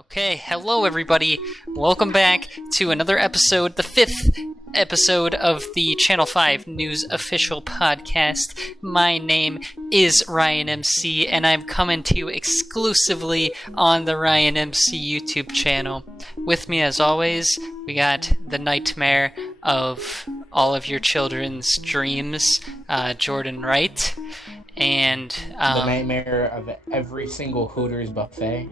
Okay, hello everybody. Welcome back to another episode, the 5th episode of the Channel 5 News Official Podcast. My name is ryanmc, and I'm coming to you exclusively on the ryanmc YouTube channel. With me, as always, we got the nightmare of all of your children's dreams, Jordan Wright, and the nightmare of every single Hooters buffet.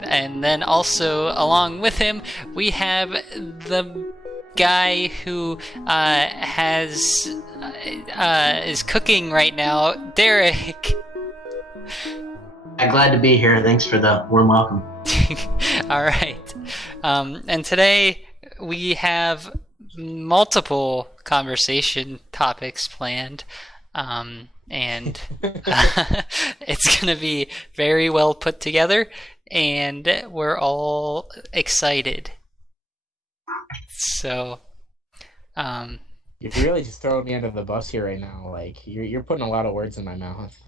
And then also along with him we have the guy who is cooking right now, Derek. I'm glad to be here. Thanks for the warm welcome. All right. And today we have multiple conversation topics planned. And it's going to be very well put together, and we're all excited. So, you're really just throwing me under the bus here right now. Like, you're putting a lot of words in my mouth.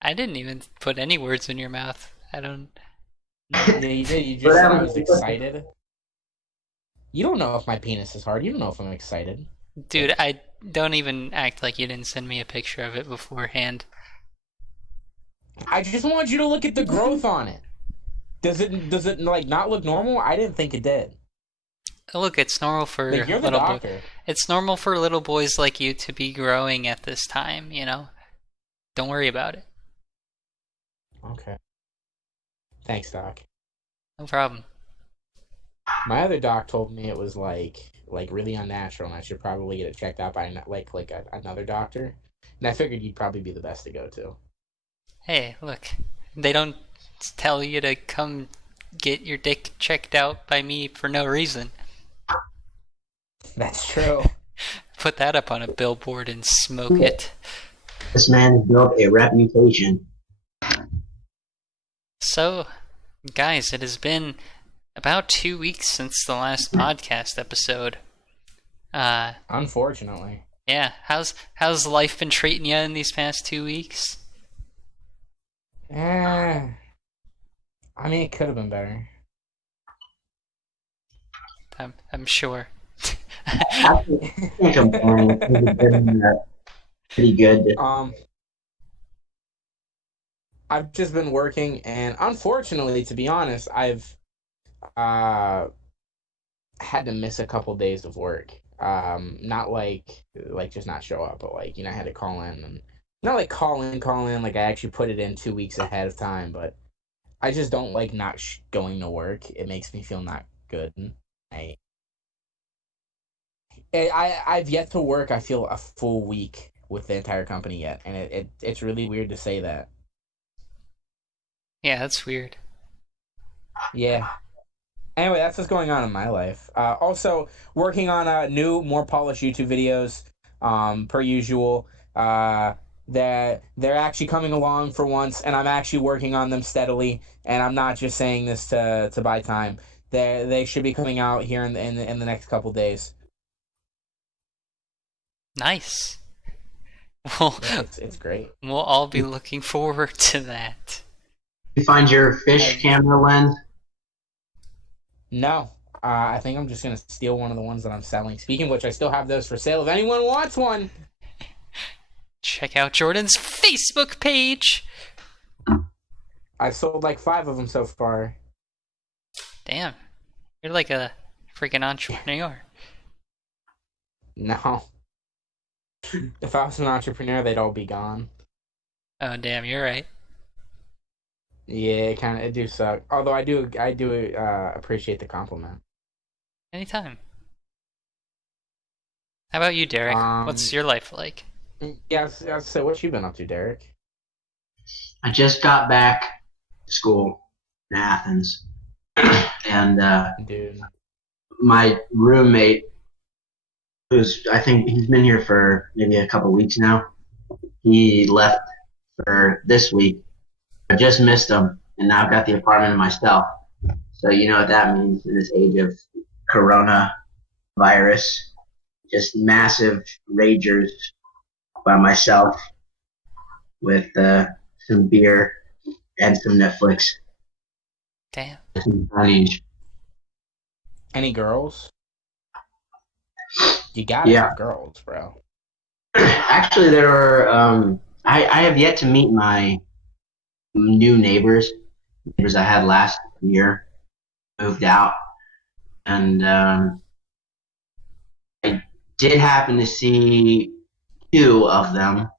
I didn't even put any words in your mouth. I don't... Yeah, you did. You just said I was excited. You don't know if my penis is hard. You don't know if I'm excited. Dude, I don't even act like you didn't send me a picture of it beforehand. I just want you to look at the growth on it. Does it like not look normal? I didn't think it did. Look, it's normal for like, you're the doctor. It's normal for little boys like you to be growing at this time, you know? Don't worry about it. Okay. Thanks, Doc. No problem. My other doc told me it was like really unnatural, and I should probably get it checked out by another doctor. And I figured you'd probably be the best to go to. Hey, look, they don't tell you to come get your dick checked out by me for no reason. That's true. Put that up on a billboard and smoke it. This man built a reputation. So, guys, it has been about 2 weeks since the last podcast episode. Unfortunately. Yeah, how's life been treating you in these past 2 weeks? I mean, it could have been better. I'm sure. I think I'm been pretty good. I've just been working, and unfortunately, to be honest, I've had to miss a couple days of work. Not like just not show up, but like, I had to call in, and not like call in, like I actually put it in 2 weeks ahead of time, but I just don't like not going to work. It makes me feel not good. I've yet to work, I feel, a full week with the entire company yet, and it's really weird to say that. Yeah, that's weird. Yeah. Anyway, that's what's going on in my life. Also, working on new, more polished YouTube videos, per usual. They're actually coming along for once, and I'm actually working on them steadily, and I'm not just saying this to buy time. They should be coming out here in the next couple days. Nice. Well, yeah, it's great. We'll all be looking forward to that. You find your fish camera lens? No. I think I'm just going to steal one of the ones that I'm selling. Speaking of which, I still have those for sale if anyone wants one. Check out Jordan's Facebook page. I've sold like 5 of them so far. Damn. You're like a freaking entrepreneur. No. If I was an entrepreneur, they'd all be gone. Oh, damn, you're right. Yeah, it do suck. Although I do appreciate the compliment. Anytime. How about you, Derek? What's your life like? Yeah, so what you been up to, Derek? I just got back to school in Athens, and dude, my roommate, I think he's been here for maybe a couple weeks now. He left for this week. I just missed him, and now I've got the apartment to myself. So you know what that means in this age of coronavirus. Just massive ragers by myself with some beer and some Netflix. Damn. Any girls? You gotta have girls, bro. Actually, there were. I have yet to meet my new neighbors. Neighbors I had last year moved out, and I did happen to see two of them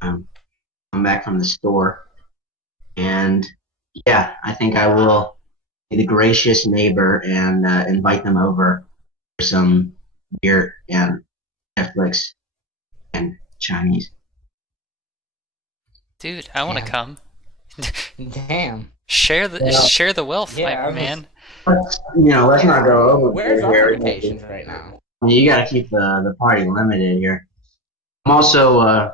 come back from the store, and yeah, I think I will be the gracious neighbor and invite them over for some beer and Netflix and Chinese. Dude, I want to come. Damn. Share the wealth, my man. Let's not go over. Where's our invitations right now? I mean, you got to keep the party limited here. I'm also I've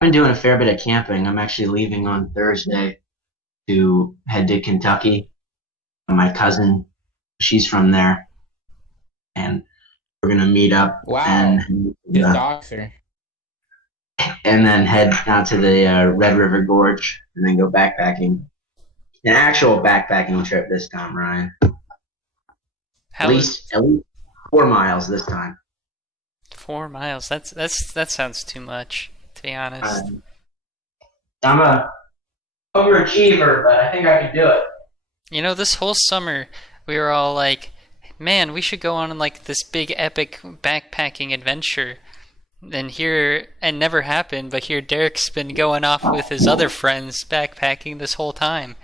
been doing a fair bit of camping. I'm actually leaving on Thursday to head to Kentucky. My cousin, she's from there, and we're gonna meet up. Wow. And doxer. And then head out to the Red River Gorge, and then go backpacking. An actual backpacking trip this time, Ryan. At least 4 miles this time. 4 miles. That sounds too much, to be honest. I'm a overachiever, but I think I can do it. You know, this whole summer we were all like, "Man, we should go on like this big epic backpacking adventure." And never happened, but here Derek's been going off with his other friends backpacking this whole time.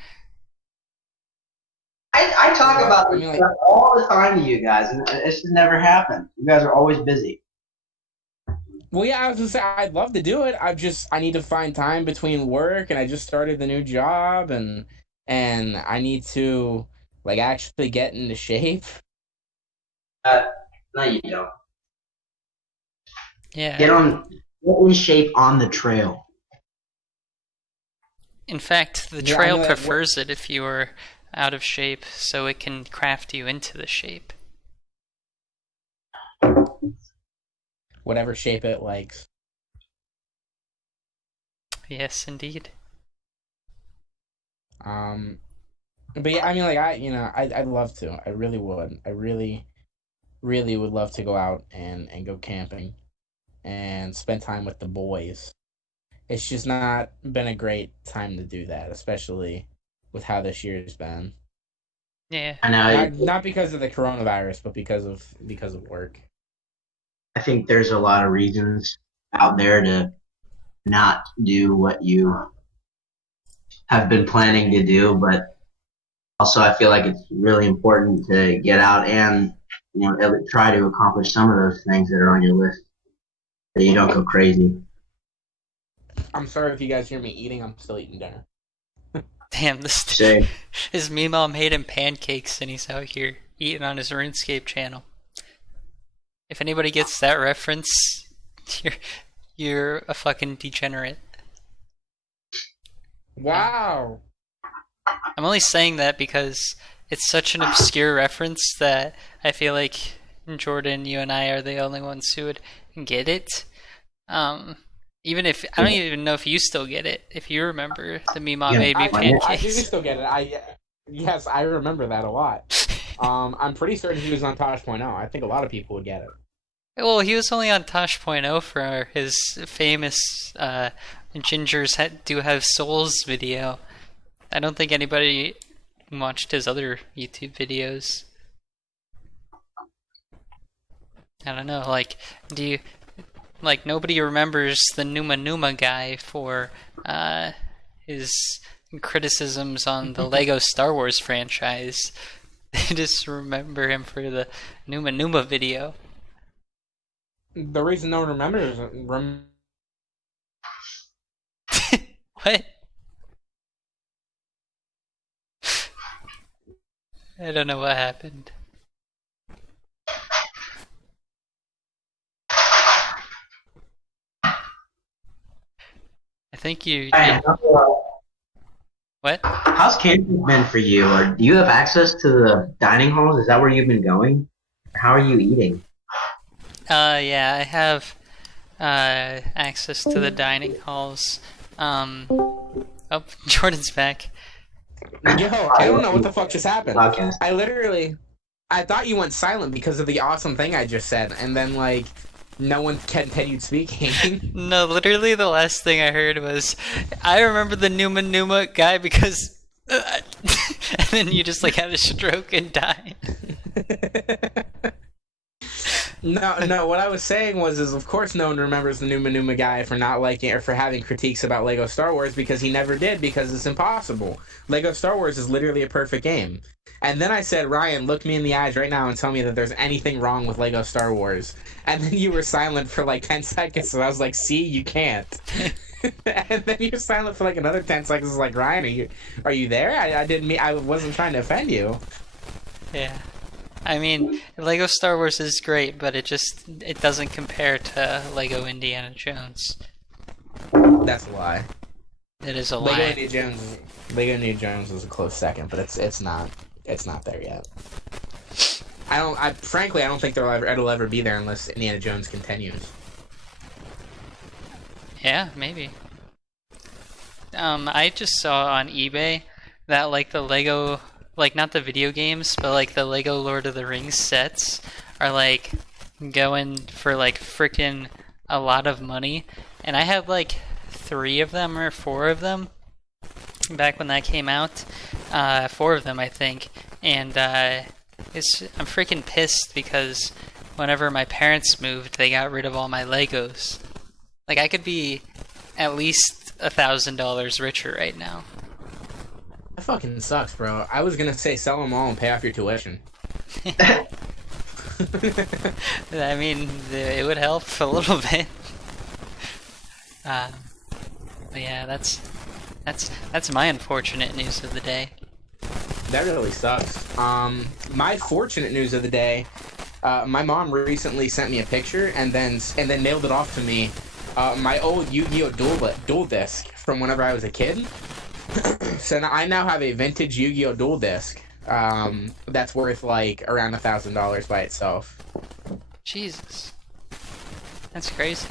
I talk about this stuff all the time to you guys, and it's just never happened. You guys are always busy. Well, yeah, I was gonna say I'd love to do it. I need to find time between work, and I just started the new job, and I need to like actually get into shape. No, you don't. Yeah. Get in shape on the trail. In fact, the trail prefers it if you are out of shape, so it can craft you into the shape. Whatever shape it likes. Yes, indeed. But yeah, I mean, like I'd love to. I really would. I really, really would love to go out and go camping and spend time with the boys. It's just not been a great time to do that, especially with how this year's been. Yeah. I know. Not because of the coronavirus, but because of work. I think there's a lot of reasons out there to not do what you have been planning to do, but also I feel like it's really important to get out and try to accomplish some of those things that are on your list, so you don't go crazy. I'm sorry if you guys hear me eating. I'm still eating dinner. Damn, his Meemaw made him pancakes and he's out here eating on his RuneScape channel. If anybody gets that reference, you're a fucking degenerate. Wow. I'm only saying that because it's such an obscure reference that I feel like Jordan, you and I are the only ones who would get it. Even if I don't even know if you still get it. If you remember the Meemaw made me pancakes. I do still get it. Yes, I remember that a lot. I'm pretty certain he was on Tosh.0. I think a lot of people would get it. Well, he was only on Tosh.0 for his famous Gingers Do Have Souls video. I don't think anybody watched his other YouTube videos. I don't know, nobody remembers the Numa guy for his criticisms on the Lego Star Wars franchise. They just remember him for the Numa video. The reason no one remembers What? I don't know what happened. I think you. What? How's camping been for you? Or do you have access to the dining halls? Is that where you've been going? Or how are you eating? Yeah, I have access to the dining halls. Oh, Jordan's back. Yo, I don't know what the fuck just happened. Podcast. I thought you went silent because of the awesome thing I just said, and then, like, no one continued speaking. No, literally the last thing I heard was, I remember the Numa Numa guy because... and then you just, like, had a stroke and died. No, what I was saying is of course no one remembers the Numa Numa guy for not liking it or for having critiques about Lego Star Wars because he never did because it's impossible. Lego Star Wars is literally a perfect game. And then I said, Ryan, look me in the eyes right now and tell me that there's anything wrong with Lego Star Wars. And then you were silent for like 10 seconds, so I was like, see, you can't. And then you're silent for like another 10 seconds. I was like, Ryan, are you there? I wasn't trying to offend you. Yeah. I mean, Lego Star Wars is great, but it doesn't compare to Lego Indiana Jones. That's a lie. It is a lie. Lego Indiana Jones is a close second, but it's not there yet. Frankly, I don't think it'll ever be there unless Indiana Jones continues. Yeah, maybe. I just saw on eBay that like the Lego, like not the video games, but like the Lego Lord of the Rings sets are like going for like freaking a lot of money. And I had like 3 of them or 4 of them back when that came out. 4 of them, I think. And I'm freaking pissed because whenever my parents moved, they got rid of all my Legos. Like I could be at least $1,000 richer right now. That fucking sucks, bro. I was gonna say sell them all and pay off your tuition. I mean, it would help a little bit. But yeah, that's my unfortunate news of the day. That really sucks. My fortunate news of the day. My mom recently sent me a picture and then mailed it off to me. My old YuGiOh dual disc from whenever I was a kid. So I now have a vintage YuGiOh dual disc. That's worth like around $1,000 by itself. Jesus, that's crazy.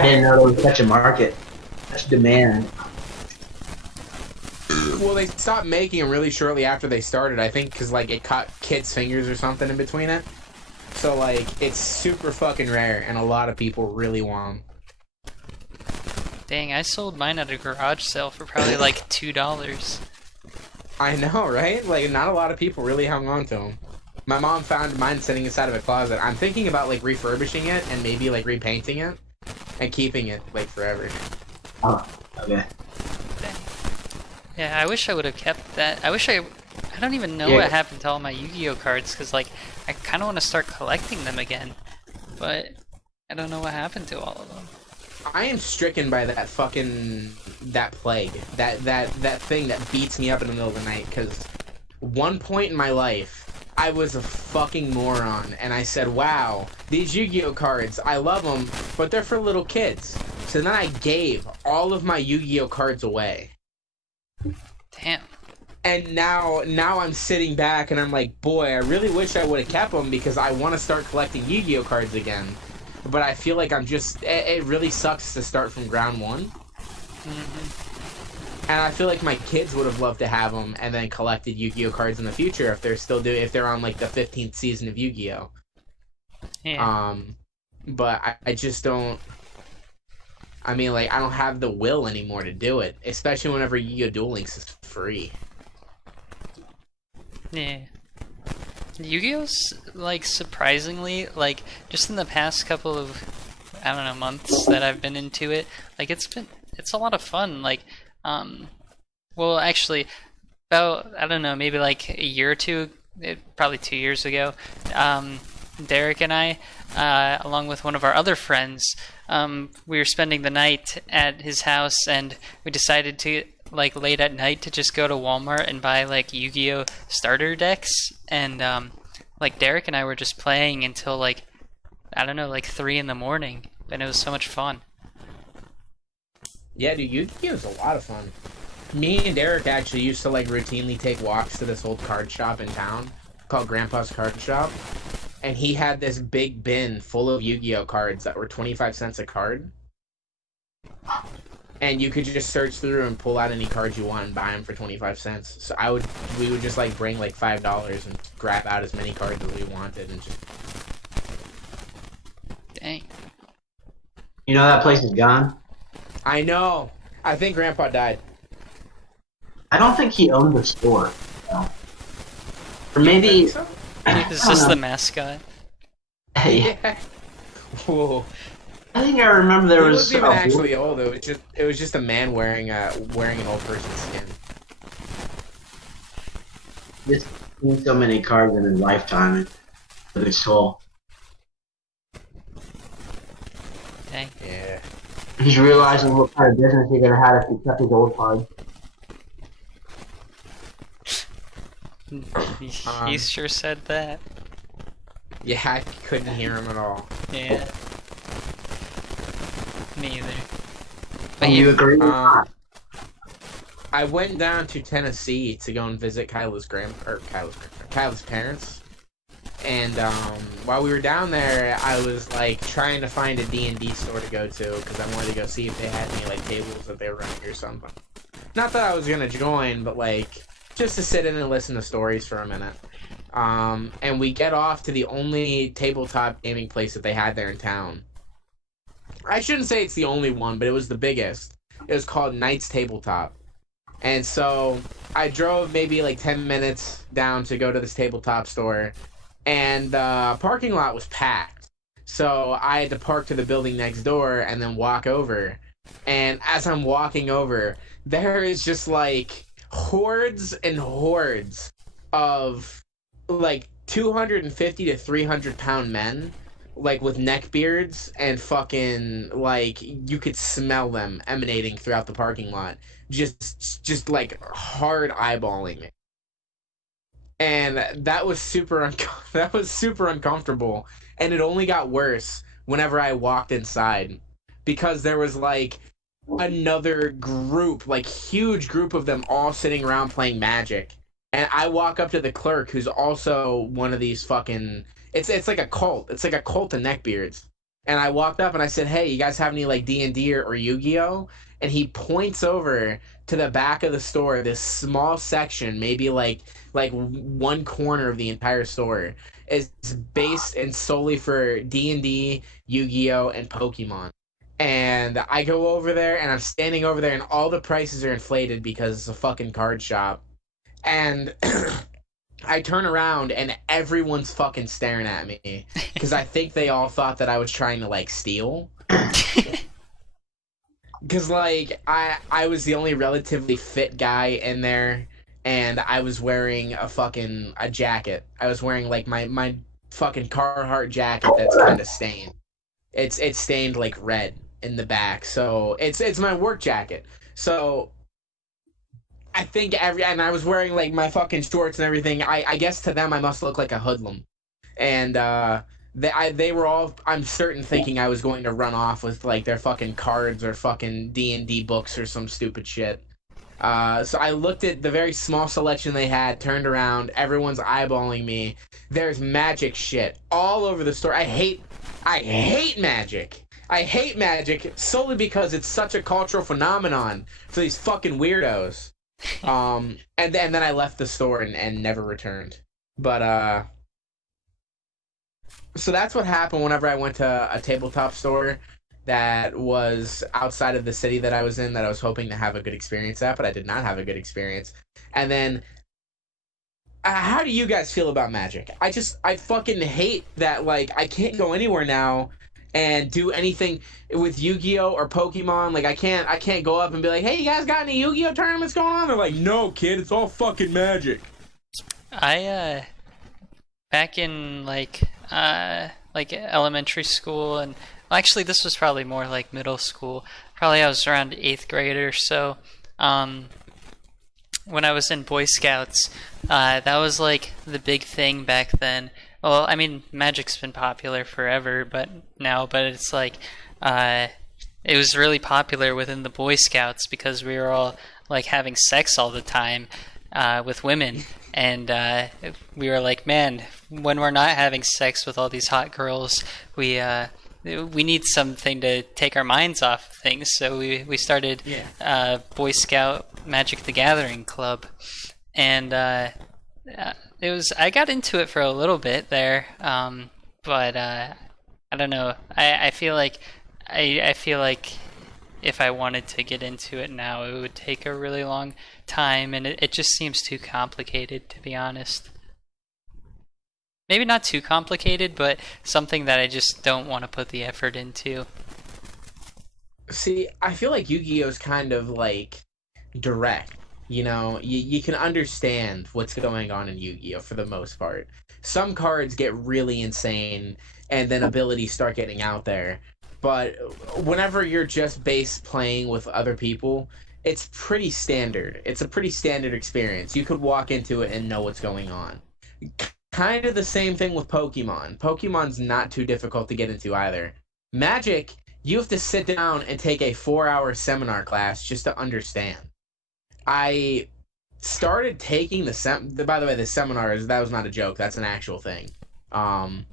I didn't know there was such a market, such demand. Well, they stopped making them really shortly after they started. I think because like it caught kids' fingers or something in between it. So like it's super fucking rare, and a lot of people really want them. Dang, I sold mine at a garage sale for probably like $2. I know, right? Like, not a lot of people really hung on to them. My mom found mine sitting inside of a closet. I'm thinking about, like, refurbishing it and maybe, like, repainting it and keeping it, like, forever. Oh, okay. Dang. Yeah, I wish I would have kept that. I don't even know Yeah. what happened to all my Yu-Gi-Oh cards, because, like, I kind of want to start collecting them again. But I don't know what happened to all of them. I am stricken by that plague. That thing that beats me up in the middle of the night, because one point in my life, I was a fucking moron, and I said, wow, these Yu-Gi-Oh cards, I love them, but they're for little kids. So then I gave all of my Yu-Gi-Oh cards away. Damn. And now I'm sitting back, and I'm like, boy, I really wish I would have kept them, because I want to start collecting Yu-Gi-Oh cards again. But I feel like it really sucks to start from ground one. Mm-hmm. And I feel like my kids would have loved to have them and then collected Yu-Gi-Oh cards in the future if they're on like the 15th season of Yu-Gi-Oh. Yeah. But I just don't. I mean, like, I don't have the will anymore to do it, especially whenever Yu-Gi-Oh Duel Links is free. Yeah. Yu-Gi-Oh's, like, surprisingly, like, just in the past couple of, I don't know, months that I've been into it, like, it's a lot of fun, like, well, actually, about, I don't know, maybe like a year or two, probably 2 years ago, Derek and I, along with one of our other friends, we were spending the night at his house, and we decided to, like, late at night to just go to Walmart and buy, like, Yu-Gi-Oh starter decks, and like, Derek and I were just playing until, like, I don't know, like 3 in the morning, and it was so much fun. Yeah, dude, Yu-Gi-Oh's a lot of fun. Me and Derek actually used to, like, routinely take walks to this old card shop in town called Grandpa's Card Shop, and he had this big bin full of Yu-Gi-Oh cards that were 25 cents a card. and you could just search through and pull out any cards you want and buy them for 25 cents. So we would just like bring like $5 and grab out as many cards as we wanted and just. Dang. You know that place is gone? I know. I think Grandpa died. I don't think he owned the store. Or maybe... So? He was just the mascot. Hey, Yeah. Whoa. I think I remember there He was... wasn't even actually old. It was just a man wearing an old person's skin. Just seen so many cards in his lifetime with his soul. Dang. Yeah. He's realizing what kind of business he could have had if he kept his old cards. He sure said that. Yeah, I couldn't hear him at all. Yeah. Me either. Do you agree? I went down to Tennessee to go and visit Kyla's parents. And while we were down there, I was like trying to find a D&D store to go to because I wanted to go see if they had any like tables that they were running or something. Not that I was gonna join, but like just to sit in and listen to stories for a minute. And we get off to the only tabletop gaming place that they had there in town. I shouldn't say it's the only one, but it was the biggest. It was called Knight's Tabletop. And so I drove maybe like 10 minutes down to go to this tabletop store. And the parking lot was packed. So I had to park to the building next door and then walk over. And as I'm walking over, there is just like hordes and hordes of like 250 to 300 pound men, like with neck beards and fucking like you could smell them emanating throughout the parking lot. Just like hard eyeballing me. And that was super uncomfortable, and it only got worse whenever I walked inside because there was like another group, like huge group of them all sitting around playing Magic. And I walk up to the clerk who's also one of these fucking it's like a cult. It's like a cult of neckbeards. And I walked up and I said, "Hey, you guys have any like D&D or Yu-Gi-Oh?" And he points over to the back of the store, this small section, maybe like one corner of the entire store is based and solely for D&D, Yu-Gi-Oh, and Pokemon. And I go over there and I'm standing over there and all the prices are inflated because it's a fucking card shop. And I turn around and everyone's fucking staring at me because I think they all thought that I was trying to like steal. Because like I was the only relatively fit guy in there, and I was wearing a jacket. I was wearing like my fucking Carhartt jacket that's kind of stained. It's stained like red in the back, so it's my work jacket. So I think and I was wearing like my fucking shorts and everything. I guess to them I must look like a hoodlum, and they were all, I'm certain, thinking I was going to run off with like their fucking cards or fucking D&D books or some stupid shit. So I looked at the very small selection they had, turned around, everyone's eyeballing me. There's Magic shit all over the store. I hate Magic. I hate Magic solely because it's such a cultural phenomenon for these fucking weirdos. And then I left the store and never returned. But so that's what happened whenever I went to a tabletop store that was outside of the city that I was in, that I was hoping to have a good experience at, but I did not have a good experience. And then, how do you guys feel about Magic? I fucking hate that, like, I can't go anywhere now and do anything with Yu-Gi-Oh or Pokemon. Like, I can't go up and be like, "Hey, you guys got any Yu-Gi-Oh tournaments going on?" They're like, "No, kid, it's all fucking Magic." Back in like elementary school, and well, actually this was probably more like middle school. Probably I was around 8th grade or so. When I was in Boy Scouts, that was like the big thing back then. Well, I mean, Magic's been popular forever, but it's like it was really popular within the Boy Scouts because we were all like having sex all the time with women. And we were like, man, when we're not having sex with all these hot girls, we we need something to take our minds off of things, so we started Boy Scout Magic the Gathering Club, and it was, I got into it for a little bit there, but I don't know. I feel like if I wanted to get into it now, it would take a really long time, and it just seems too complicated, to be honest. Maybe not too complicated, but something that I just don't want to put the effort into. See, I feel like Yu-Gi-Oh is kind of like direct. You know, you can understand what's going on in Yu-Gi-Oh for the most part. Some cards get really insane, and then abilities start getting out there. But whenever you're just base playing with other people, it's pretty standard. It's a pretty standard experience. You could walk into it and know what's going on. Kind of the same thing with Pokemon. Pokemon's not too difficult to get into either. Magic, you have to sit down and take a 4-hour seminar class just to understand. I started taking by the way, the seminars, that was not a joke, that's an actual thing. And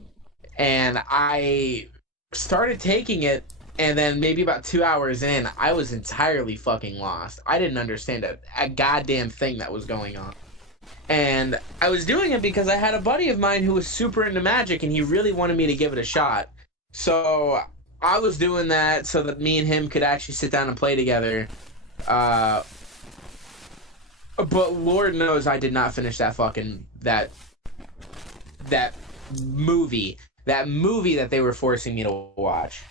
I started taking it, and then maybe about 2 hours in, I was entirely fucking lost. I didn't understand a goddamn thing that was going on. And I was doing it because I had a buddy of mine who was super into Magic, and he really wanted me to give it a shot. So I was doing that so that me and him could actually sit down and play together. But Lord knows I did not finish that fucking that movie that they were forcing me to watch.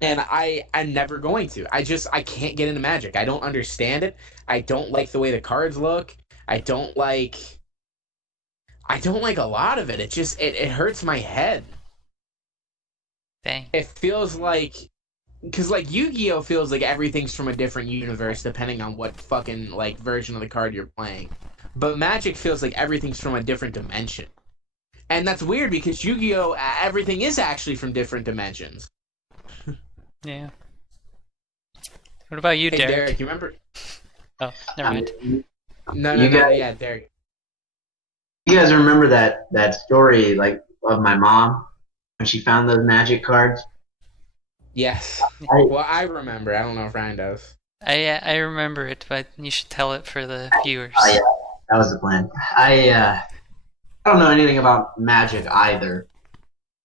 And I'm never going to. I can't get into Magic. I don't understand it. I don't like the way the cards look. I don't like a lot of it. It hurts my head. Dang. It feels like, because like Yu-Gi-Oh feels like everything's from a different universe depending on what fucking like version of the card you're playing. But Magic feels like everything's from a different dimension. And that's weird because Yu-Gi-Oh, everything is actually from different dimensions. Yeah. What about you, Hey, Derek, you remember? Oh, never mind. No, yeah, Derek. You guys remember that story like of my mom when she found those Magic cards? Yes. I remember. I don't know if Ryan does. I remember it, but you should tell it for the viewers. Oh yeah, that was the plan. I don't know anything about Magic either,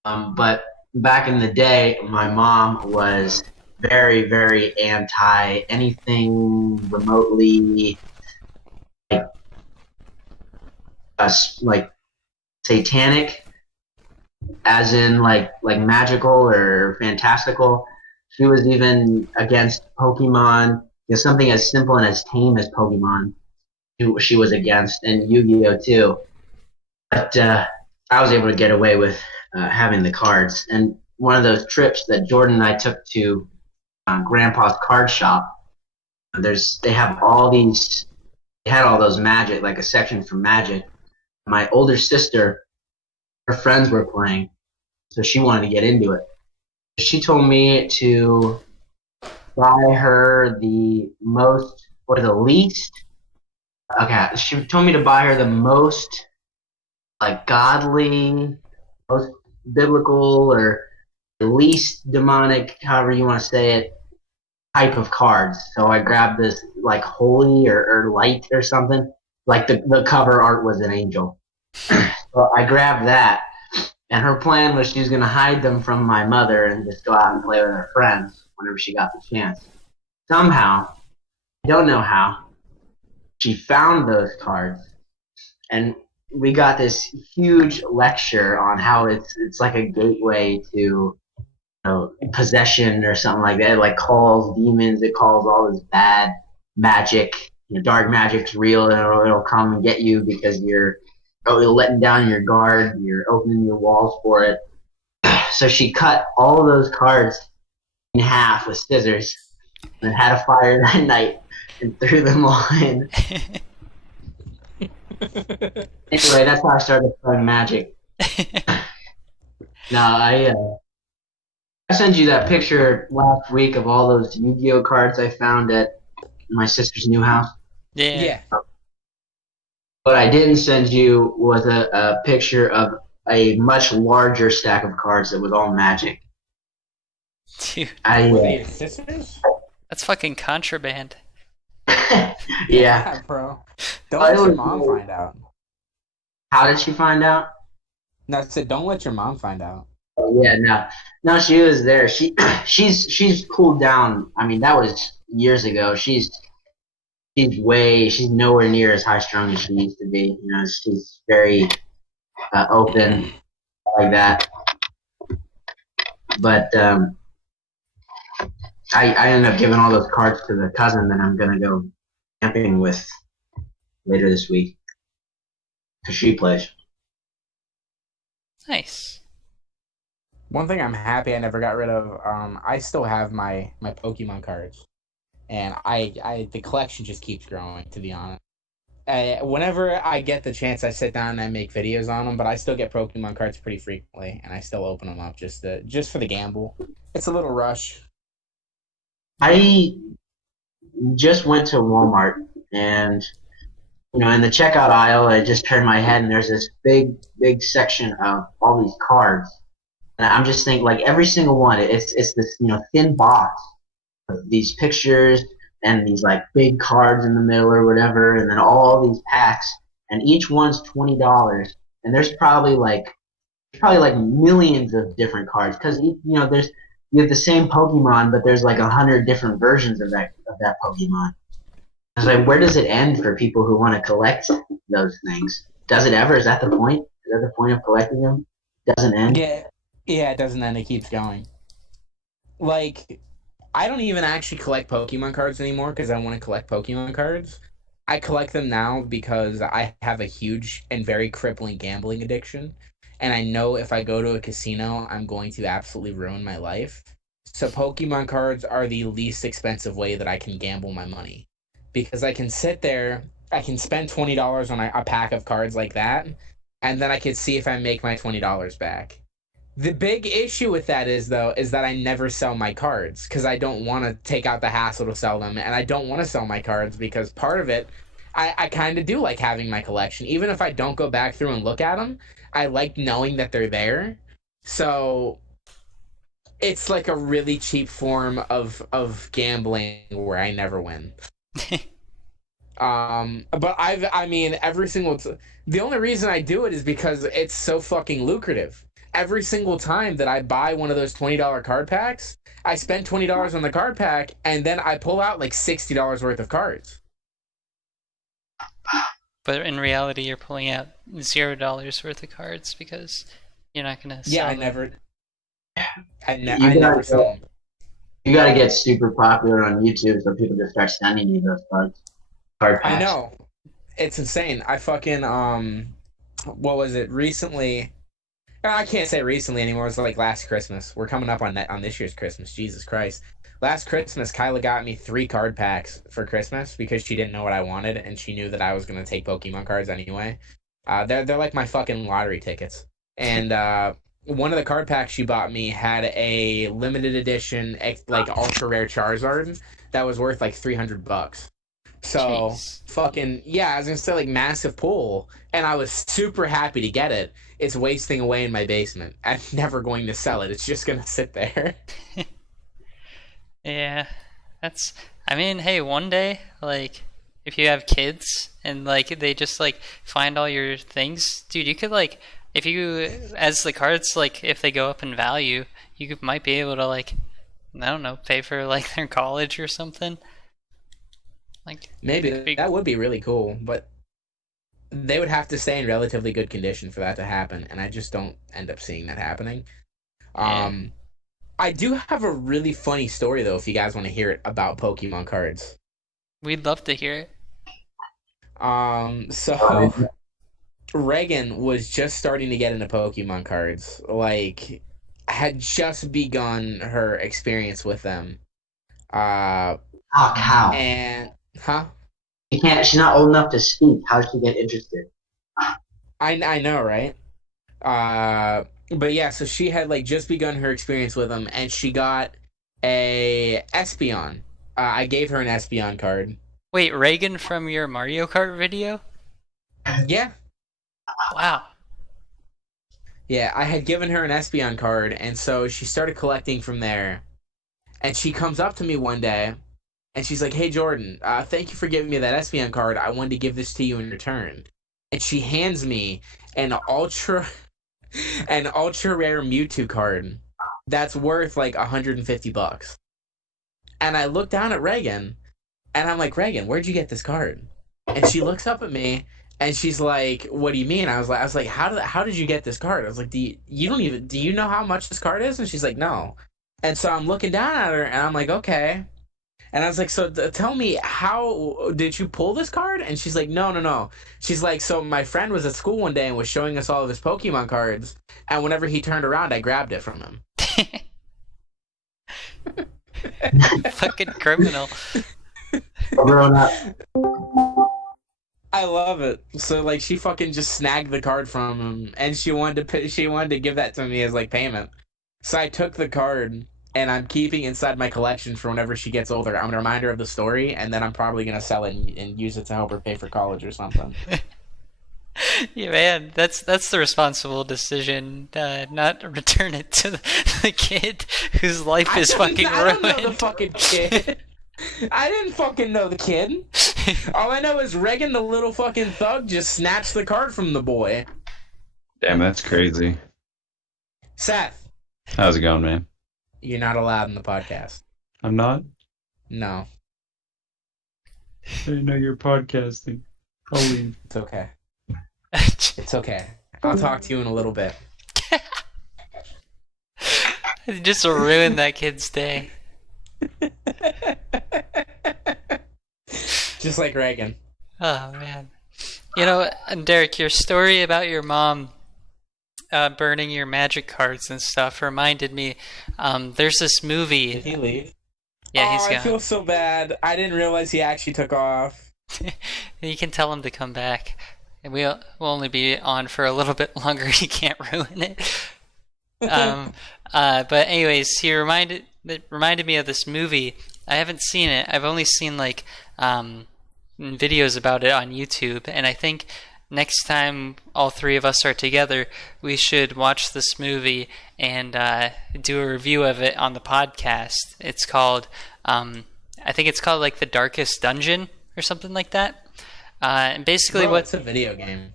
but back in the day, my mom was very, very anti anything remotely like satanic, as in like magical or fantastical. She was even against Pokemon. Something as simple and as tame as Pokemon, she was against, and Yu-Gi-Oh too. But I was able to get away with having the cards. And one of those trips that Jordan and I took to Grandpa's card shop, they had all those Magic, like a section for Magic. My older sister, her friends were playing, so she wanted to get into it. She told me to buy her the most or the least. Okay, she told me to buy her the most like godly, most biblical, or the least demonic, however you want to say it, type of cards. So I grabbed this like holy or light or something. Like the cover art was an angel. So I grabbed that, and her plan was she was going to hide them from my mother and just go out and play with her friends whenever she got the chance. Somehow, I don't know how, she found those cards, and we got this huge lecture on how it's like a gateway to possession or something like that. It like calls demons, it calls all this bad magic. Dark magic's real, and it'll come and get you because you're letting down your guard, you're opening your walls for it. So she cut all of those cards in half with scissors and had a fire that night and threw them all in. Anyway, that's how I started playing Magic. Now, I sent you that picture last week of all those Yu-Gi-Oh cards I found at my sister's new house. Yeah. What I didn't send you was a picture of a much larger stack of cards that was all Magic. Dude, Were they I your sisters? that's fucking contraband. yeah. Bro. Don't I let your was- mom find out. How did she find out? No, I said don't let your mom find out. Oh, yeah, no, she was there. She's cooled down. I mean, that was years ago. She's nowhere near as high strung as she used to be. You know, she's very open like that. But I ended up giving all those cards to the cousin that I'm gonna go camping with later this week because she plays. Nice. One thing I'm happy I never got rid of, I still have my Pokemon cards. And the collection just keeps growing, to be honest. Whenever I get the chance, I sit down and I make videos on them, but I still get Pokemon cards pretty frequently, and I still open them up just for the gamble. It's a little rush. I just went to Walmart and in the checkout aisle, I just turned my head and there's this big section of all these cards. And I'm just thinking, like, every single one, it's this, thin box of these pictures and these, like, big cards in the middle or whatever, and then all these packs, and each one's $20. And there's probably like millions of different cards because, you have the same Pokemon, but there's like 100 different versions of that Pokemon. I was like, where does it end for people who want to collect those things? Does it ever? Is that the point? Is that the point of collecting them? Doesn't end? Yeah, it doesn't end. It keeps going. Like, I don't even actually collect Pokemon cards anymore because I want to collect Pokemon cards. I collect them now because I have a huge and very crippling gambling addiction. And I know if I go to a casino, I'm going to absolutely ruin my life. So Pokemon cards are the least expensive way that I can gamble my money. Because I can sit there, I can spend $20 on a pack of cards like that, and then I can see if I make my $20 back. The big issue with that is that I never sell my cards because I don't want to take out the hassle to sell them, and I don't want to sell my cards because part of it, I kind of do like having my collection. Even if I don't go back through and look at them, I like knowing that they're there. So it's like a really cheap form of gambling where I never win. But the only reason I do it is because it's so fucking lucrative. Every single time that I buy one of those $20 card packs, I spend $20 on the card pack, and then I pull out like $60 worth of cards. But in reality, you're pulling out $0 worth of cards because you're not gonna sell I them. I never sell them. You gotta get super popular on YouTube so people just start sending you those card packs. I know. It's insane. I fucking, what was it? Recently, I can't say recently anymore. It's like last Christmas. We're coming up on this year's Christmas. Jesus Christ. Last Christmas, Kyla got me 3 card packs for Christmas because she didn't know what I wanted and she knew that I was going to take Pokemon cards anyway. They're like my fucking lottery tickets. And one of the card packs she bought me had a limited edition, like ultra rare Charizard that was worth like $300. So Jeez. fucking I was gonna say like massive pull, and I was super happy to get it. It's wasting away in my basement. I'm never going to sell it. It's just gonna sit there. Yeah, hey, one day, like, if you have kids and like they just like find all your things, dude, you could like, if you, as the cards, like, if they go up in value, might be able to, like, I don't know, pay for like their college or something. Like, Maybe that would be really cool, but they would have to stay in relatively good condition for that to happen, and I just don't end up seeing that happening. Yeah. I do have a really funny story though, if you guys want to hear it, about Pokemon cards. We'd love to hear it. So Reagan was just starting to get into Pokemon cards, like had just begun her experience with them. How? And huh? She's not old enough to speak. How does she get interested? I know, right? But yeah, so she had like just begun her experience with them, and she got a Espeon. I gave her an Espeon card. Wait, Reagan from your Mario Kart video? Yeah. Wow. Yeah, I had given her an Espeon card, and so she started collecting from there. And she comes up to me one day, and she's like, "Hey, Jordan, thank you for giving me that SPN card. I wanted to give this to you in return." And she hands me an ultra rare Mewtwo card that's worth like $150. And I look down at Reagan, and I'm like, "Reagan, where'd you get this card?" And she looks up at me, and she's like, "What do you mean?" I was like, how did you get this card? I was like, do you know how much this card is? And she's like, "No." And so I'm looking down at her, and I'm like, "Okay." And I was like, "So tell me, how did you pull this card?" And she's like, No. She's like, "So my friend was at school one day and was showing us all of his Pokemon cards, and whenever he turned around, I grabbed it from him." Fucking criminal. Grown up. I love it. So like, she fucking just snagged the card from him, and she wanted to give that to me as like payment. So I took the card, and I'm keeping inside my collection for whenever she gets older. I'm gonna remind her of the story, and then I'm probably gonna sell it and use it to help her pay for college or something. Yeah, man, that's the responsible decision. Not return it to the kid whose life is fucking ruined. I don't know the fucking kid. I didn't fucking know the kid. All I know is Reagan, the little fucking thug, just snatched the card from the boy. Damn, that's crazy. Seth, How's it going, man? you're not allowed in the podcast. I'm not? No, I didn't know you're podcasting. I'll leave. it's okay. It's okay. I'll talk to you in a little bit. Just ruin that kid's day. Just like Reagan. Oh man, you know, and Derek, your story about your mom burning your magic cards and stuff reminded me. There's this movie. Did he leave? Yeah, he's I gone. feel so bad. I didn't realize he actually took off. You can tell him to come back. And we'll only be on for a little bit longer. He can't ruin it. But anyways, he reminded me of this movie. I haven't seen it. I've only seen like videos about it on YouTube. And I think next time all three of us are together, we should watch this movie and do a review of it on the podcast. It's called, I think it's called like The Darkest Dungeon or something like that. And basically, It's a video game.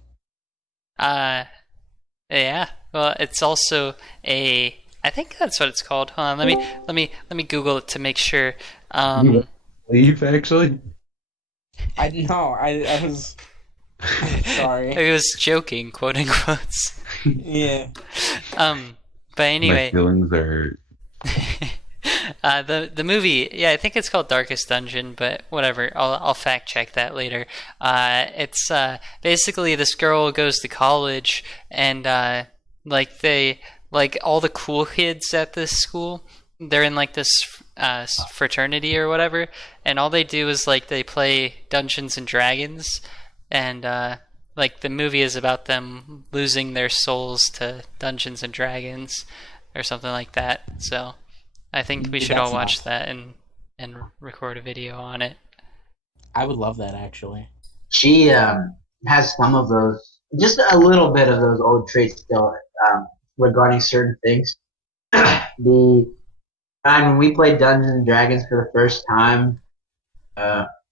Yeah. Well, it's also I think that's what it's called. Hold on. Let me Google it to make sure. Leave, actually? I was sorry. I was joking, quote unquote. Yeah. But anyway, My feelings are... the movie, yeah, I think it's called Darkest Dungeon, but whatever. I'll fact check that later. It's basically this girl goes to college, and like all the cool kids at this school, they're in like this fraternity or whatever, and all they do is like they play Dungeons and Dragons, and like the movie is about them losing their souls to Dungeons and Dragons or something like that. So I think we should all watch that and record a video on it. I would love that, actually. She has some of those, just a little bit of those old traits still regarding certain things. The time when we played Dungeons and Dragons for the first time,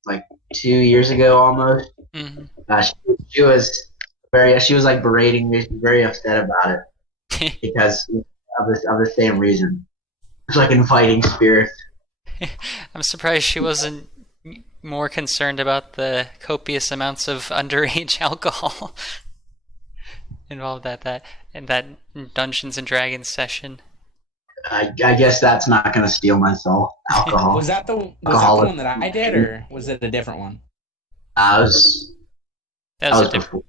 like 2 years ago almost, she was like berating me, very upset about it because of the same reason. It's like inviting spirits. I'm surprised she wasn't more concerned about the copious amounts of underage alcohol involved in that Dungeons and Dragons session. I guess that's not going to steal my soul. Alcohol. Was that the one that I did, or was it a different one? That was a different.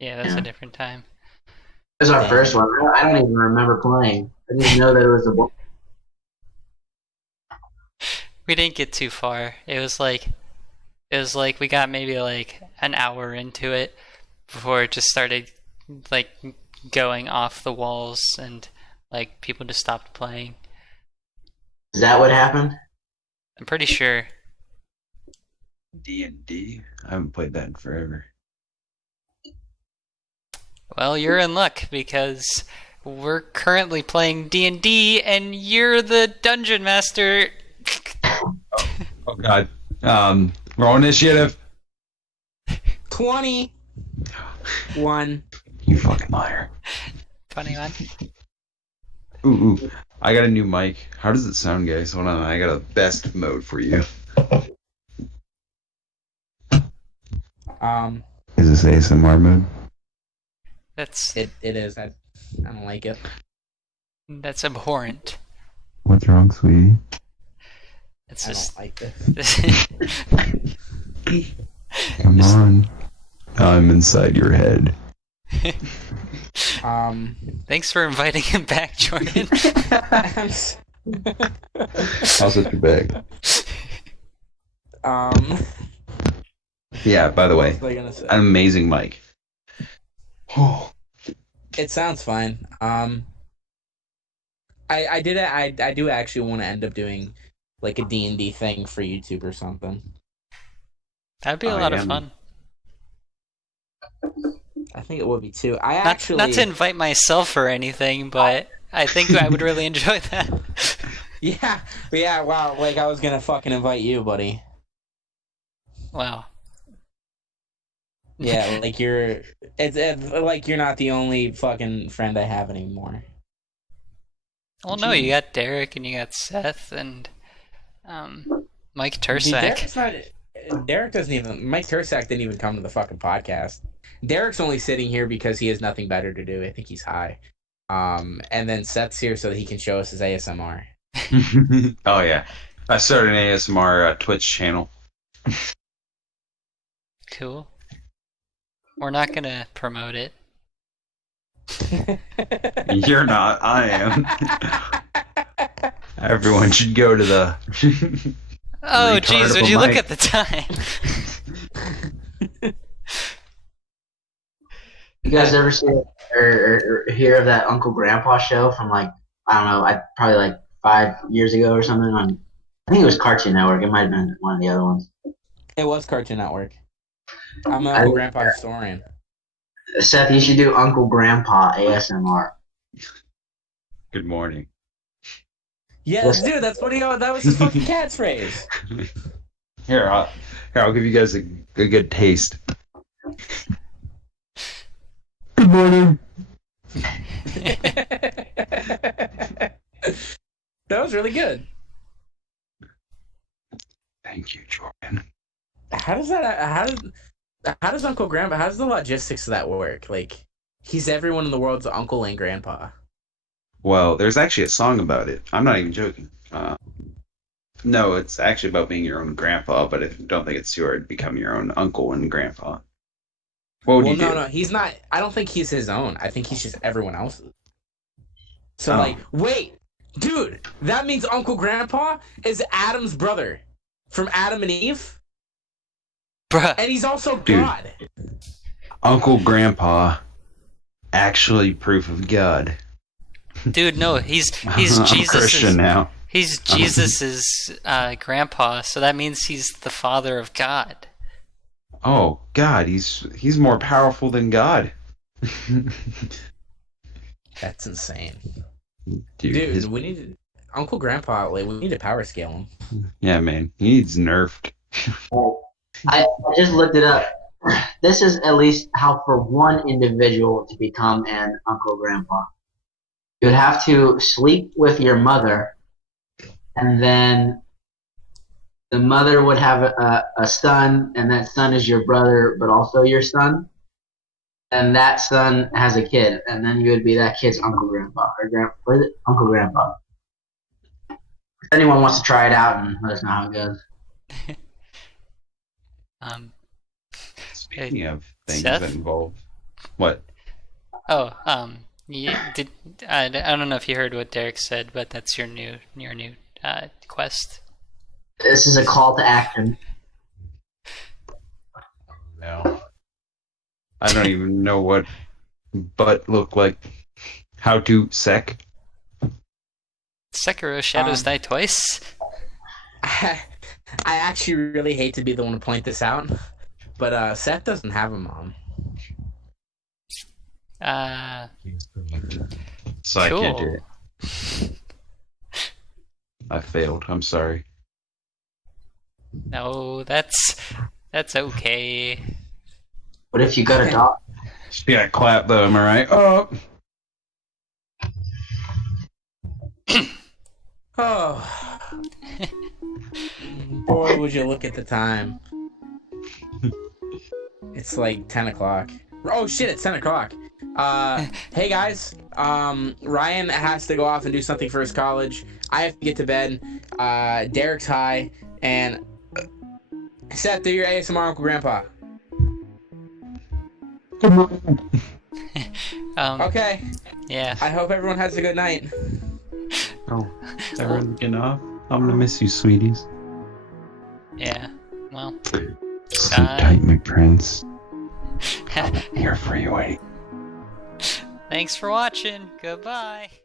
Yeah, that's a different time. It was our first one. I don't even remember playing. I didn't know that it was a book. We didn't get too far. It was like we got maybe like an hour into it before it just started like going off the walls and like people just stopped playing. Is that what happened? I'm pretty sure. D&D. I haven't played that in forever. Well, you're in luck because we're currently playing D&D and you're the dungeon master God. Roll initiative. 21. You fucking liar. 21. Ooh. I got a new mic. How does it sound, guys? Hold on. I got a best mode for you. Is this ASMR mode? It is. I don't like it. That's abhorrent. What's wrong, sweetie? It's I just don't like this. Come on. I'm inside your head. Thanks for inviting him back, Jordan. How's it your bag? Yeah, by the way, what was I gonna say? an amazing mic. It sounds fine. I do actually want to end up doing like a D&D thing for YouTube or something. That'd be a lot of fun. I think it would be too. Not to invite myself or anything, but I think I would really enjoy that. Yeah, wow, like I was gonna fucking invite you, buddy. Wow. Yeah, like it's like you're not the only fucking friend I have anymore. Well, no, you got Derek and you got Seth and Mike Tursak. Derek doesn't even. Mike Tursak didn't even come to the fucking podcast. Derek's only sitting here because he has nothing better to do. I think he's high. And then Seth's here so that he can show us his ASMR. Oh yeah, I started an ASMR Twitch channel. Cool. We're not gonna promote it. You're not. I am. Everyone should go to the. Oh, jeez! Would you look at the time? You guys ever see or hear of that Uncle Grandpa show from like, I don't know, probably like 5 years ago or something on, I think it was Cartoon Network. It might have been one of the other ones. It was Cartoon Network. I'm an Uncle Grandpa historian. Seth, you should do Uncle Grandpa ASMR. Good morning. Yes, dude, that's what that was his fucking catchphrase. Here, I'll give you guys a good taste. Good morning. That was really good. Thank you, Jordan. How does Uncle Grandpa, how does the logistics of that work? Like, he's everyone in the world's uncle and grandpa. Well, there's actually a song about it. I'm not even joking. No, it's actually about being your own grandpa, but I don't think it's too hard to become your own uncle and grandpa. What would you do? No, he's not. I don't think he's his own. I think he's just everyone else's. So, like, wait, dude, that means Uncle Grandpa is Adam's brother from Adam and Eve? Bruh. And he's also Dude. God. Uncle Grandpa, actually proof of God. Dude, no, he's I'm Jesus. Christian now. He's Jesus's grandpa, so that means he's the father of God. Oh God, he's more powerful than God. That's insane. Dude, we need Uncle Grandpa. Like, we need to power scale him. yeah, man, he needs nerfed. I just looked it up. This is at least how for one individual to become an Uncle Grandpa. You would have to sleep with your mother, and then the mother would have a son, and that son is your brother, but also your son. And that son has a kid, and then you would be that kid's Uncle Grandpa. Or Uncle Grandpa. If anyone wants to try it out and let us know how it goes. Speaking of things Seth? that involve what? Oh, I don't know if you heard what Derek said, but that's your new quest. This is a call to action. No. I don't even know what butt look like. How to sec? Sekiro Shadows Die Twice? I actually really hate to be the one to point this out, but Seth doesn't have a mom. So I can't do Cool. it. I failed. I'm sorry. No, that's okay. What if you got a dog? She got clapped though, am I right? Oh. Oh. Boy, would you look at the time. It's like 10 o'clock. Oh shit, it's 10 o'clock. Hey guys. Ryan has to go off and do something for his college. I have to get to bed. Derek's high. And Seth, do your ASMR Uncle Grandpa. Okay. Yeah. I hope everyone has a good night. Oh, everyone getting off? I'm gonna miss you, sweeties. Yeah. Well. Sleep tight, my prince. I'm here for you, wait. Thanks for watching. Goodbye.